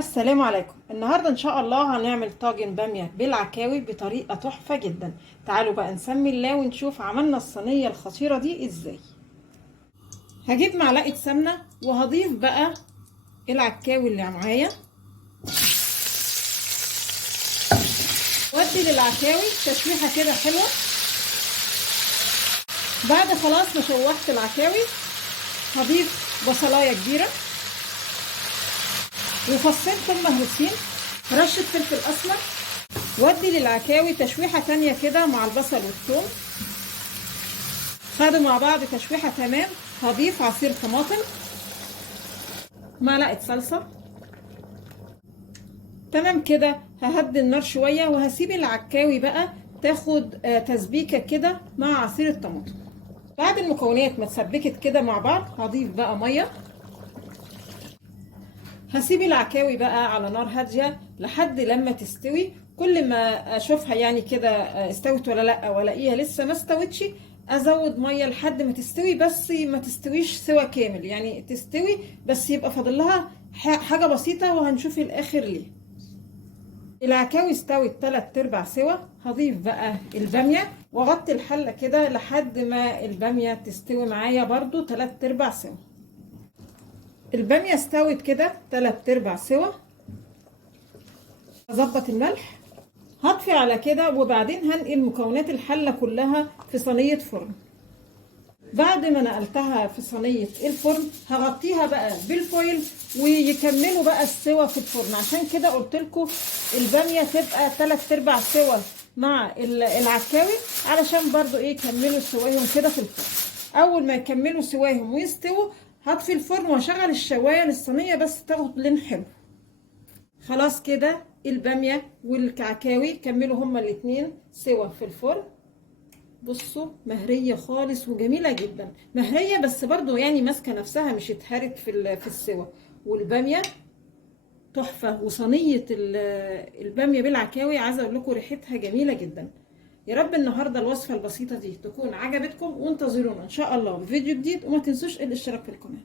السلام عليكم. النهارده ان شاء الله هنعمل طاجن باميه بالعكاوي بطريقه تحفه جدا. تعالوا بقى نسمي الله ونشوف عملنا الصينيه الخطيره دي ازاي. هجيب معلقه سمنه وهضيف بقى العكاوي اللي معايا، وادي للعكاوي تشويحه كده حلوه. بعد خلاص ما شوحت العكاوي هضيف بصلايه كبيره وفصين ثوم مهروسين، رشه فلفل اسمر، وادي للعكاوي تشويحه تانية كده مع البصل والثوم. خدوا مع بعض تشويحه تمام. هضيف عصير طماطم، معلقه صلصه. تمام كده. ههدي النار شويه وهسيب العكاوي بقى تاخد تسبيكه كده مع عصير الطماطم. بعد المكونات ما اتسبكت كده مع بعض هضيف بقى ميه. هسيب العكاوي بقى على نار هاديه لحد لما تستوي. كل ما اشوفها يعني كده استوت ولا لا والاقيها لسه ما استوتش ازود ميه لحد ما تستوي، بس ما تستويش سوا كامل، يعني تستوي بس يبقى فاضل لها حاجه بسيطه وهنشوف الاخر ليه. العكاوي استوت 3/4 سوا. هضيف بقى الباميه واغطي الحله كده لحد ما الباميه تستوي معايا برضو 3/4 سوا. الباميه استوت كده 3/4 سوا. اظبط الملح، هطفي على كده وبعدين هنقل مكونات الحله كلها في صينيه فرن. بعد ما نقلتها في صينيه الفرن هغطيها بقى بالفويل ويكملوا بقى السوا في الفرن. عشان كده قلت لكم الباميه تبقى 3/4 سوا مع العكاوي، علشان برضو يكملوا سواهم كده في الفرن. اول ما يكملوا سواهم ويستووا هطفي الفرن واشغل الشوايه للصينيه بس تاخد لون حلو. خلاص كده الباميه والعكاوي كملوا هما الاتنين سوا في الفرن. بصوا مهريه خالص وجميله جدا، مهريه بس برضو يعني ماسكه نفسها مش اتهرت في السوا. والباميه تحفه، وصينيه الباميه بالعكاوي عايزه اقول لكم ريحتها جميله جدا. يا رب النهارده الوصفه البسيطه دي تكون عجبتكم، وانتظرونا ان شاء الله بفيديو جديد، وما تنسوش الاشتراك في القناه.